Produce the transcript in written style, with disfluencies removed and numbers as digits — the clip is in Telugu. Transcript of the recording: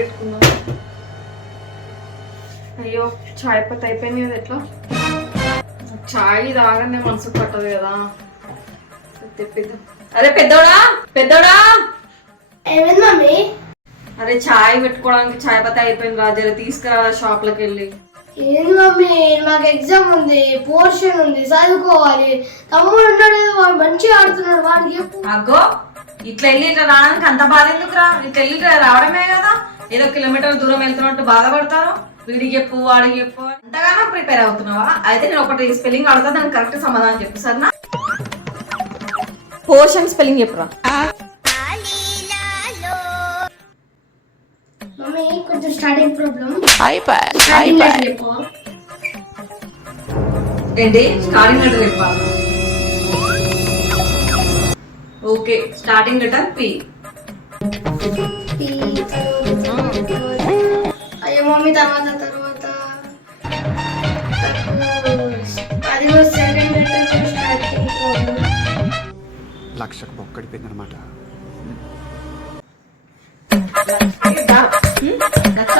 పెట్టుకుందాం. అయ్యో చాయ్ పత్తి అయిపోయింది కదా, ఎట్లా చాయ్ తాగనే మనసు పట్టదు కదా. తెప్పిద్దాం. అరే పెద్దోడా పెద్దోడా, ఏమైంది మమ్మీ? అరే చాయ్ పెట్టుకోవడానికి చాయ్ పత్తి అయిపోయింది రా, జర తీసుకురా షాప్ లోకి వెళ్ళి. ఏంది మమ్మీ, నాకు ఎగ్జామ్ ఉంది, పోర్షన్ ఉంది, చదువుకోవాలి. తమ్ముడు ఉన్నాడు, వాడు మంచిగా ఆడుతున్నాడు, వాడికి చెప్పు. అగ్గో ఇట్లా వెళ్ళి ఇట్లా రావడానికి అంత బాధ ఎందుకురా? ఇట్లా వెళ్ళి ఇట్లా రావడమే కదా, ఏదో కిలోమీటర్ దూరం వెళ్తున్నట్టు బాధపడతారు. వీడికి చెప్పు వాడికి చెప్పు, అంతగానో ప్రిపేర్ అవుతున్నావా? అయితే నేను ఒకటి స్పెల్లింగ్ అడుగుతా, దానికి కరెక్ట్ సమాధానం చెప్పు సరేనా? పోర్షన్ స్పెల్లింగ్ చెప్పురా. మమ్మీ కొంచెం స్టార్టింగ్ ప్రాబ్లం. చెప్పు. ఏంటి స్టార్టింగ్ లెటర్ చెప్పా? Okay, starting letter P. అయ్యో మమ్మీ, తర్వాత అది సెకండ్ లెటర్ స్టార్టింగ్ ప్రాబ్లం. లక్షకు బొక్కడిపోయింది అనమాట. లక్ష